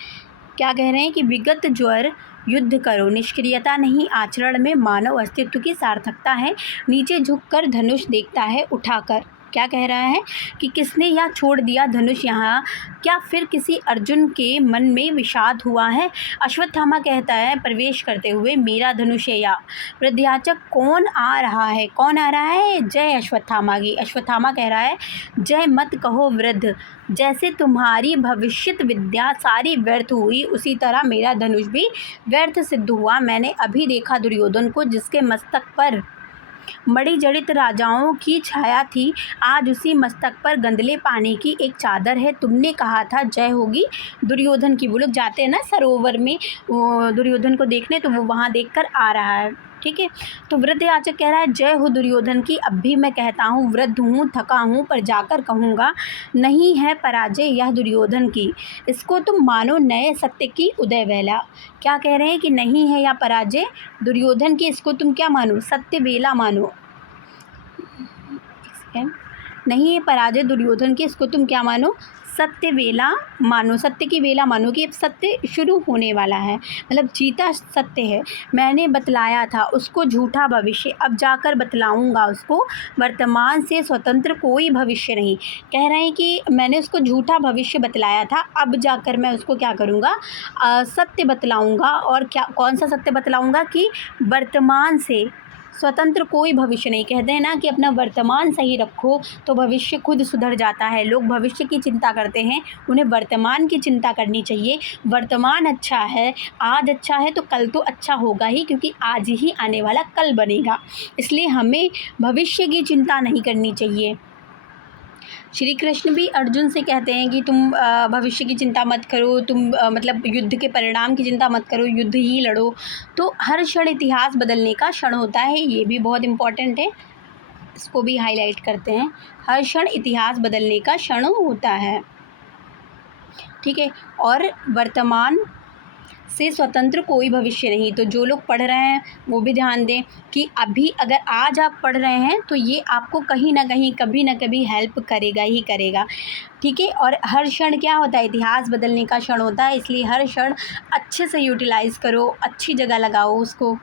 क्या कह रहे हैं? कि विगत ज्वर युद्ध करो, निष्क्रियता नहीं, आचरण में मानव अस्तित्व की सार्थकता है। नीचे झुककर धनुष देखता है उठाकर। क्या कह रहा है? कि किसने यह छोड़ दिया धनुष यहाँ? क्या फिर किसी अर्जुन के मन में विषाद हुआ है? अश्वत्थामा कहता है प्रवेश करते हुए, मेरा धनुष है या। वृद्धयाचक, कौन आ रहा है? कौन आ रहा है? जय अश्वत्थामा की। अश्वत्थामा कह रहा है, जय मत कहो वृद्ध, जैसे तुम्हारी भविष्यत विद्या सारी व्यर्थ हुई उसी तरह मेरा धनुष भी व्यर्थ सिद्ध हुआ। मैंने अभी देखा दुर्योधन को, जिसके मस्तक पर मणि जड़ित राजाओं की छाया थी, आज उसी मस्तक पर गंदले पानी की एक चादर है। तुमने कहा था जय होगी दुर्योधन की। वो लोग जाते हैं ना सरोवर में दुर्योधन को देखने, तो वो वहाँ देखकर आ रहा है, ठीक है। तो वृद्ध याचक कह रहा है, जय हो दुर्योधन की। अब भी मैं कहता हूँ, वृद्ध हूँ, थका हूँ, पर जाकर कहूँगा, नहीं है पराजय यह दुर्योधन की। इसको तुम मानो नए सत्य की उदय वेला। क्या कह रहे हैं? कि नहीं है या पराजय दुर्योधन की, इसको तुम क्या मानो? सत्य वेला मानो। नहीं है पराजय दुर्योधन की, इसको तुम क्या मानो? सत्य वेला मानो, सत्य की वेला मानो, कि अब सत्य शुरू होने वाला है, मतलब जीता सत्य है। मैंने बतलाया था उसको झूठा भविष्य, अब जाकर बतलाऊंगा उसको वर्तमान से स्वतंत्र कोई भविष्य नहीं। कह रहे हैं कि मैंने उसको झूठा भविष्य बतलाया था, अब जाकर मैं उसको क्या करूँगा? सत्य बतलाऊँगा। और क्या, कौन सा सत्य बतलाऊँगा? कि वर्तमान से स्वतंत्र कोई भविष्य नहीं। कहते हैं ना कि अपना वर्तमान सही रखो तो भविष्य खुद सुधर जाता है। लोग भविष्य की चिंता करते हैं, उन्हें वर्तमान की चिंता करनी चाहिए। वर्तमान अच्छा है, आज अच्छा है, तो कल तो अच्छा होगा ही, क्योंकि आज ही आने वाला कल बनेगा। इसलिए हमें भविष्य की चिंता नहीं करनी चाहिए। श्री कृष्ण भी अर्जुन से कहते हैं कि तुम भविष्य की चिंता मत करो, तुम मतलब युद्ध के परिणाम की चिंता मत करो, युद्ध ही लड़ो। तो हर क्षण इतिहास बदलने का क्षण होता है, ये भी बहुत इम्पॉर्टेंट है, इसको भी हाईलाइट करते हैं। हर क्षण इतिहास बदलने का क्षण होता है, ठीक है। और वर्तमान से स्वतंत्र कोई भविष्य नहीं। तो जो लोग पढ़ रहे हैं वो भी ध्यान दें कि अभी अगर आज आप पढ़ रहे हैं तो ये आपको कहीं ना कहीं कभी ना कभी हेल्प करेगा ही करेगा, ठीक है। और हर क्षण क्या होता है? इतिहास बदलने का क्षण होता है, इसलिए हर क्षण अच्छे से यूटिलाइज़ करो, अच्छी जगह लगाओ उसको,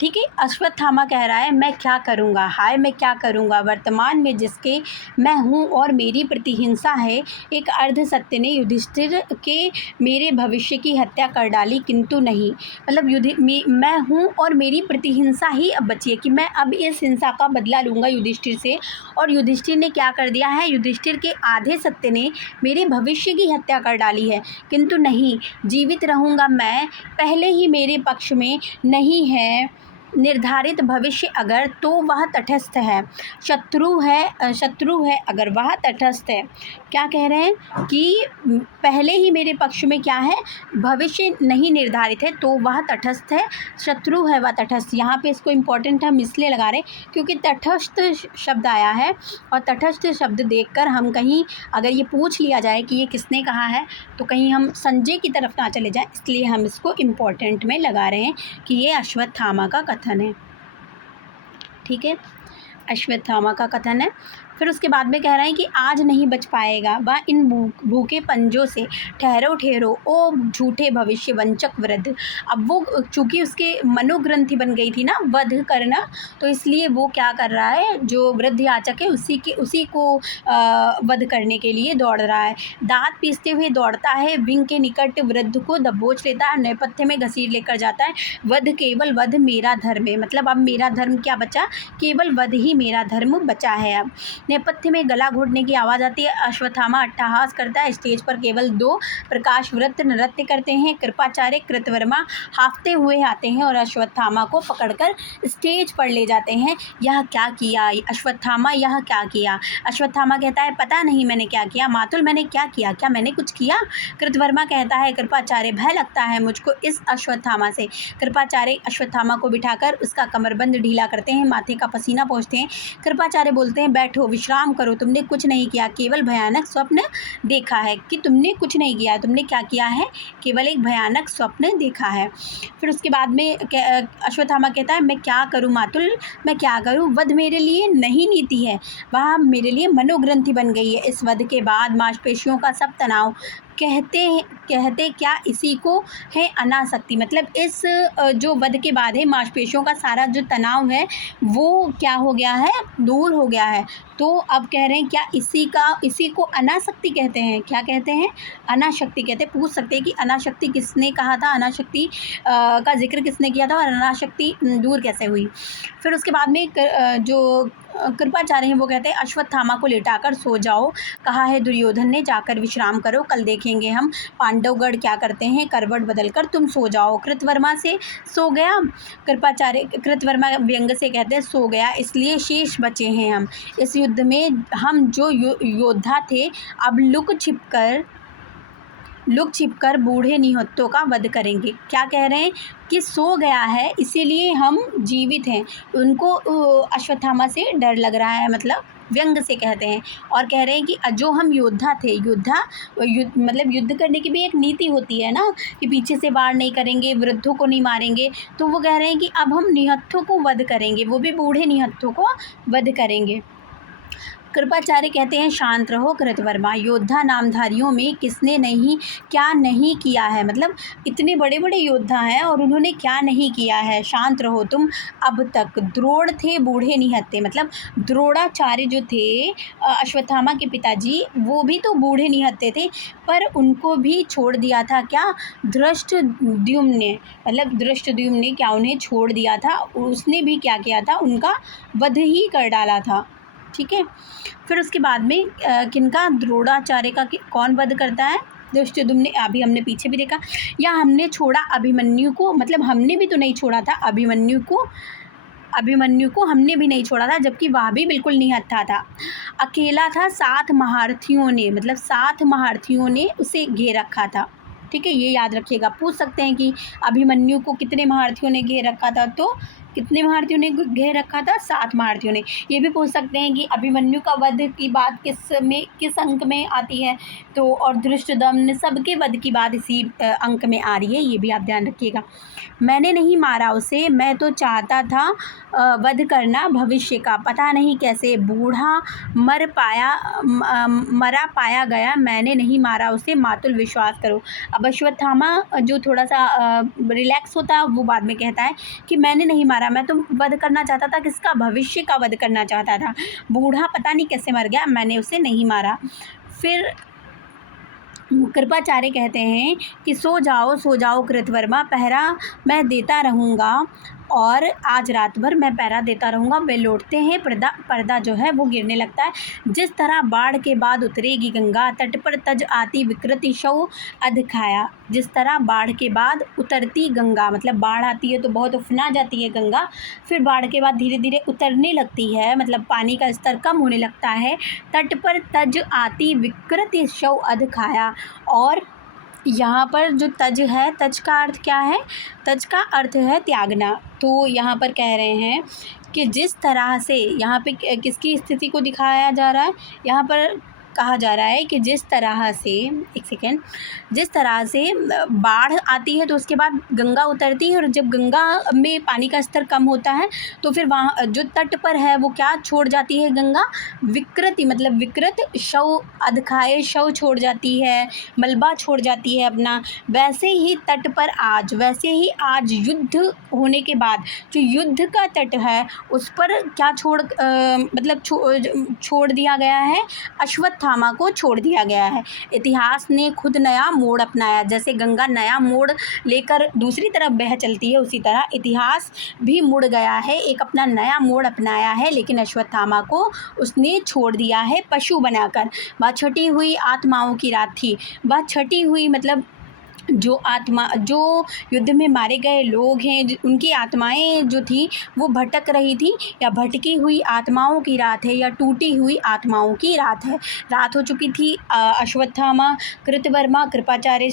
ठीक है। अश्वत्थामा कह रहा है, मैं क्या करूँगा, हाय मैं क्या करूँगा, वर्तमान में जिसके मैं हूँ और मेरी प्रतिहिंसा है। एक अर्ध सत्य ने युधिष्ठिर के मेरे भविष्य की हत्या कर डाली, किंतु नहीं, मतलब मैं हूँ और मेरी प्रतिहिंसा ही अब बची है, कि मैं अब इस हिंसा का बदला लूँगा युधिष्ठिर से। और युधिष्ठिर ने क्या कर दिया है? युधिष्ठिर के आधे सत्य ने मेरे भविष्य की हत्या कर डाली है, किंतु नहीं, जीवित रहूँगा मैं। पहले ही मेरे पक्ष में नहीं है निर्धारित भविष्य अगर, तो वह तटस्थ है। शत्रु है अगर वह तटस्थ है। क्या कह रहे हैं? कि पहले ही मेरे पक्ष में क्या है? भविष्य नहीं निर्धारित है, तो वह तटस्थ है। शत्रु है वह तटस्थ। यहाँ पे इसको इम्पोर्टेंट हम इसलिए लगा रहे हैं क्योंकि तटस्थ शब्द आया है, और तटस्थ शब्द देखकर हम कहीं अगर ये पूछ लिया जाए कि ये किसने कहा है, तो कहीं हम संजय की तरफ ना चले जाएं, इसलिए हम इसको इम्पोर्टेंट में लगा रहे हैं कि ये अश्वत्थामा का कथन है, ठीक है। अश्वत्थामा का कथन है। फिर उसके बाद में कह रहे हैं कि आज नहीं बच पाएगा वह इन भूखे पंजों से, ठहरो ठहरो ओ झूठे भविष्य वंचक वृद्ध। अब वो चूँकि उसके मनोग्रंथि बन गई थी ना वध करना, तो इसलिए वो क्या कर रहा है, जो वृद्ध याचक है उसी को वध करने के लिए दौड़ रहा है। दाँत पीसते हुए दौड़ता है, विंग के निकट वृद्ध को दबोच लेता है, नेपथ्य में घसीट लेकर जाता है। वध केवल वध मेरा धर्म है, मतलब अब मेरा धर्म क्या बचा, केवल वध ही मेरा धर्म बचा है। अब नेपथ्य में गला घोटने की आवाज़ आती है। अश्वत्थामा अट्टहास करता है। स्टेज पर केवल 2 प्रकाश वृत्त नृत्य करते हैं। कृपाचार्य कृतवर्मा हांफते हुए आते हैं और अश्वत्थामा को पकड़कर स्टेज पर ले जाते हैं। यह क्या किया अश्वत्थामा, यह क्या किया? अश्वत्थामा कहता है पता नहीं मैंने क्या किया। मातुल मैंने क्या किया, क्या मैंने कुछ किया? कृतवर्मा कहता है कृपाचार्य भय लगता है मुझको इस अश्वत्थामा से। कृपाचार्य अश्वत्थामा को बिठाकर उसका कमरबंद ढीला करते हैं, माथे का पसीना पोंछते हैं। कृपाचार्य बोलते हैं बैठो विश्राम करो, तुमने कुछ नहीं किया, केवल भयानक स्वप्न देखा है। कि तुमने कुछ नहीं किया, तुमने क्या किया है, केवल एक भयानक स्वप्न देखा है। फिर उसके बाद में अश्वत्थामा कहता है मैं क्या करूं मातुल, मैं क्या करूं, वध मेरे लिए नहीं नीति है, वह मेरे लिए मनोग्रंथि बन गई है। इस वध के बाद मांसपेशियों का सब तनाव कहते क्या इसी को है अनासक्ति, मतलब इस जो वध के बाद है मांसपेशियों का सारा जो तनाव है वो क्या हो गया है, दूर हो गया है। तो अब कह रहे हैं क्या इसी को अनासक्ति कहते हैं, क्या कहते हैं, अनाशक्ति कहते हैं। पूछ सकते हैं कि अनाशक्ति किसने कहा था, अनाशक्ति का जिक्र किसने किया था और अनाशक्ति दूर कैसे हुई। फिर उसके बाद में जो कृपाचार्य हैं वो कहते हैं अश्वत्थामा को लेटाकर सो जाओ, कहा है दुर्योधन ने जाकर विश्राम करो, कल देखेंगे हम पांडवगढ़ क्या करते हैं, करवट बदलकर तुम सो जाओ। कृतवर्मा से सो गया, कृतवर्मा व्यंग से कहते हैं सो गया, इसलिए शेष बचे हैं हम। इस युद्ध में हम जो योद्धा थे अब लुक छिपकर बूढ़े निहत्थों का वध करेंगे। क्या कह रहे हैं कि सो गया है इसीलिए हम जीवित हैं। उनको अश्वत्थामा से डर लग रहा है, मतलब व्यंग से कहते हैं, और कह रहे हैं कि जो हम योद्धा थे, मतलब युद्ध करने की भी एक नीति होती है ना कि पीछे से वार नहीं करेंगे, वृद्धों को नहीं मारेंगे। तो वो कह रहे हैं कि अब हम निहत्थों को वध करेंगे, वो भी बूढ़े निहत्थों को वध करेंगे। कृपाचार्य कहते हैं शांत रहो कृतवर्मा, योद्धा नामधारियों में किसने क्या नहीं किया है, मतलब इतने बड़े बड़े योद्धा हैं और उन्होंने क्या नहीं किया है, शांत रहो तुम अब तक। द्रोण थे बूढ़े निहत्थे, मतलब द्रोणाचार्य जो थे अश्वत्थामा के पिताजी, वो भी तो बूढ़े निहत्थे थे, पर उनको भी छोड़ दिया था क्या, धृष्टद्युम्न ने, मतलब धृष्टद्युम्न ने क्या उन्हें छोड़ दिया था, उसने भी क्या किया था, उनका वध ही कर डाला था। ठीक है। फिर उसके बाद में किनका, द्रोणाचार्य का कौन वध करता है, धृष्टद्युम्न ने। अभी हमने पीछे भी देखा, या हमने छोड़ा अभिमन्यु को, मतलब हमने भी तो नहीं छोड़ा था अभिमन्यु को हमने भी नहीं छोड़ा था, जबकि वह भी बिल्कुल निहत्था था, अकेला था। 7 महारथियों ने, मतलब 7 महारथियों ने उसे घेर रखा था। ठीक है, ये याद रखिएगा। पूछ सकते हैं कि अभिमन्यु को कितने महारथियों ने घेर रखा था, तो कितने महारथियों ने घेर रखा था, 7 महारथियों ने। ये भी पूछ सकते हैं कि अभिमन्यु का वध की बात किस अंक में आती है, तो और धृष्टद्युम्न सबके वध की बात इसी अंक में आ रही है, ये भी आप ध्यान रखिएगा। मैंने नहीं मारा उसे, मैं तो चाहता था वध करना भविष्य का, पता नहीं कैसे बूढ़ा मरा पाया गया, मैंने नहीं मारा उसे मातुल विश्वास करो। अब अश्वत्थामा जो थोड़ा सा रिलैक्स होता है वो बाद में कहता है कि मैंने नहीं मारा, मैं तो वध करना चाहता था, किसका, भविष्य का वध करना चाहता था, बूढ़ा पता नहीं कैसे मर गया, मैंने उसे नहीं मारा। फिर कृपाचार्य कहते हैं कि सो जाओ कृतवर्मा, पहरा मैं देता रहूँगा और आज रात भर मैं पहरा देता रहूँगा। वे लौटते हैं, पर्दा जो है वो गिरने लगता है। जिस तरह बाढ़ के बाद उतरेगी गंगा, तट पर तज आती विकृति शव अधखाया। जिस तरह बाढ़ के बाद उतरती गंगा, मतलब बाढ़ आती है तो बहुत उफना जाती है गंगा, फिर बाढ़ के बाद धीरे धीरे उतरने लगती है, मतलब पानी का स्तर कम होने लगता है। तट पर तज आती विकृति शव अधखाया, और यहाँ पर जो तज है, तज का अर्थ क्या है, तज का अर्थ है त्यागना। तो यहाँ पर कह रहे हैं कि जिस तरह से यहाँ पे किसकी स्थिति को दिखाया जा रहा है, यहाँ पर कहा जा रहा है कि जिस तरह से, एक सेकेंड, जिस तरह से बाढ़ आती है तो उसके बाद गंगा उतरती है, और जब गंगा में पानी का स्तर कम होता है तो फिर वहाँ जो तट पर है वो क्या छोड़ जाती है गंगा? विकृति, मतलब विकृत शव, अधखाए शव छोड़ जाती है, मलबा छोड़ जाती है अपना। वैसे ही तट पर आज, वैसे ही आज युद्ध होने के बाद जो युद्ध का तट है उस पर क्या छोड़ दिया गया है? अश्वत्थामा को छोड़ दिया गया है। इतिहास ने खुद नया मोड़ अपनाया, जैसे गंगा नया मोड़ लेकर दूसरी तरफ बह चलती है, उसी तरह इतिहास भी मुड़ गया है, एक अपना नया मोड़ अपनाया है, लेकिन अश्वत्थामा को उसने छोड़ दिया है पशु बनाकर। वह छटी हुई आत्माओं की रात थी, वह छटी हुई मतलब जो युद्ध में मारे गए लोग हैं, उनकी आत्माएं जो थी वो भटक रही थी, या भटकी हुई आत्माओं की रात है, या टूटी हुई आत्माओं की रात है। रात हो चुकी थी। अश्वत्थामा, कृतवर्मा, कृपाचार्य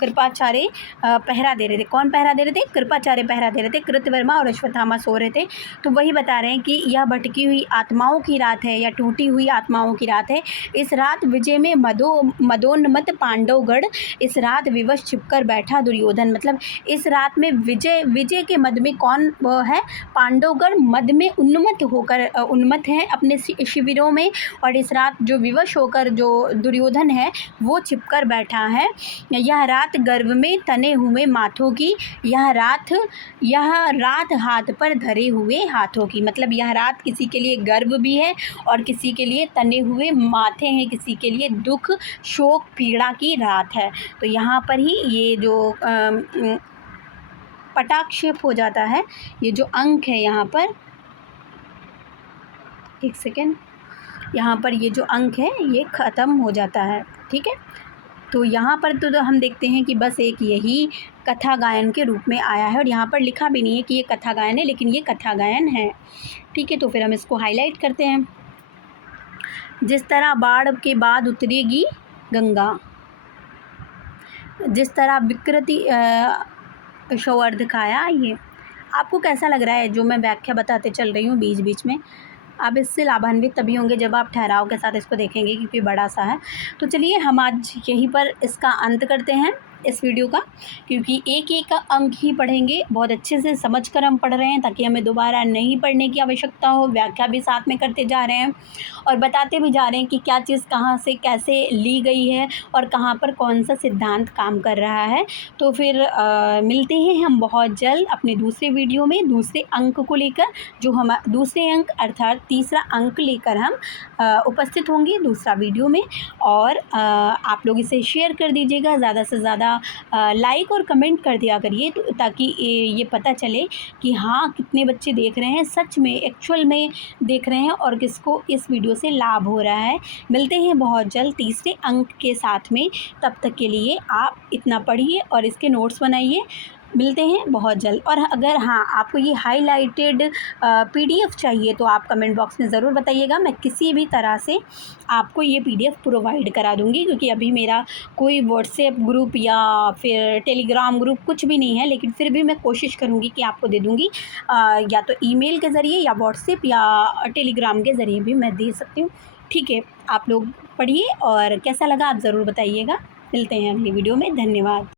कृपाचार्य पहरा दे रहे थे। कौन पहरा दे रहे थे? कृपाचार्य पहरा दे रहे थे। कृतवर्मा और अश्वत्थामा सो रहे थे। तो वही बता रहे हैं कि यह भटकी हुई आत्माओं की रात है, या टूटी हुई आत्माओं की रात है। इस रात विजय में मदोन्मत्त पांडवगढ़, इस रात विवश छिपकर बैठा दुर्योधन। मतलब इस रात में विजय के मद में कौन है? पांडवगढ़ मद में उन्मत्त है अपने शिविरों में, और इस रात जो विवश होकर जो दुर्योधन है वो छिपकर बैठा है। यह रात गर्व में तने हुए माथों की, यह रात हाथ पर धरे हुए हाथों की। मतलब यह रात किसी के लिए गर्व भी है और किसी के लिए तने हुए माथे हैं, किसी के लिए दुख, शोक, पीड़ा की रात है। तो यहाँ पर ही ये जो पटाक्षेप हो जाता है, ये जो अंक है यहाँ पर, एक सेकेंड, यहाँ पर ये जो अंक है ये ख़त्म हो जाता है। ठीक है, तो यहाँ पर तो हम देखते हैं कि बस एक यही कथा गायन के रूप में आया है, और यहाँ पर लिखा भी नहीं है कि ये कथा गायन है, लेकिन ये कथा गायन है। ठीक है, तो फिर हम इसको हाईलाइट करते हैं। जिस तरह बाढ़ के बाद उतरेगी गंगा, जिस तरह विकृति शवर्ध खाया। ये आपको कैसा लग रहा है जो मैं व्याख्या बताते चल रही हूँ बीच बीच में? आप इससे लाभान्वित तभी होंगे जब आप ठहराव के साथ इसको देखेंगे, क्योंकि बड़ा सा है। तो चलिए हम आज यहीं पर इसका अंत करते हैं इस वीडियो का, क्योंकि एक एक अंक ही पढ़ेंगे। बहुत अच्छे से समझ कर हम पढ़ रहे हैं ताकि हमें दोबारा नहीं पढ़ने की आवश्यकता हो। व्याख्या भी साथ में करते जा रहे हैं और बताते भी जा रहे हैं कि क्या चीज़ कहाँ से कैसे ली गई है और कहाँ पर कौन सा सिद्धांत काम कर रहा है। तो फिर मिलते हैं हम बहुत जल्द अपने दूसरे वीडियो में दूसरे अंक को लेकर, जो हम दूसरे अंक अर्थात तीसरा अंक लेकर हम उपस्थित होंगे दूसरा वीडियो में। और आप लोग इसे शेयर कर दीजिएगा, ज़्यादा से ज़्यादा लाइक और कमेंट कर दिया करिए, तो ताकि ये पता चले कि हाँ कितने बच्चे देख रहे हैं, सच में एक्चुअल में देख रहे हैं और किसको इस वीडियो से लाभ हो रहा है। मिलते हैं बहुत जल्द तीसरे अंक के साथ में, तब तक के लिए आप इतना पढ़िए और इसके नोट्स बनाइए। मिलते हैं बहुत जल्द। और अगर हाँ आपको ये हाईलाइटेड PDF चाहिए तो आप कमेंट बॉक्स में ज़रूर बताइएगा, मैं किसी भी तरह से आपको ये PDF प्रोवाइड करा दूँगी, क्योंकि अभी मेरा कोई व्हाट्सएप ग्रुप या फिर टेलीग्राम ग्रुप कुछ भी नहीं है, लेकिन फिर भी मैं कोशिश करूँगी कि आपको दे दूँगी, या तो ईमेल के ज़रिए या व्हाट्सएप या टेलीग्राम के ज़रिए भी मैं दे सकती हूँ। ठीक है, आप लोग पढ़िए और कैसा लगा आप ज़रूर बताइएगा। मिलते हैं अगली वीडियो में, धन्यवाद।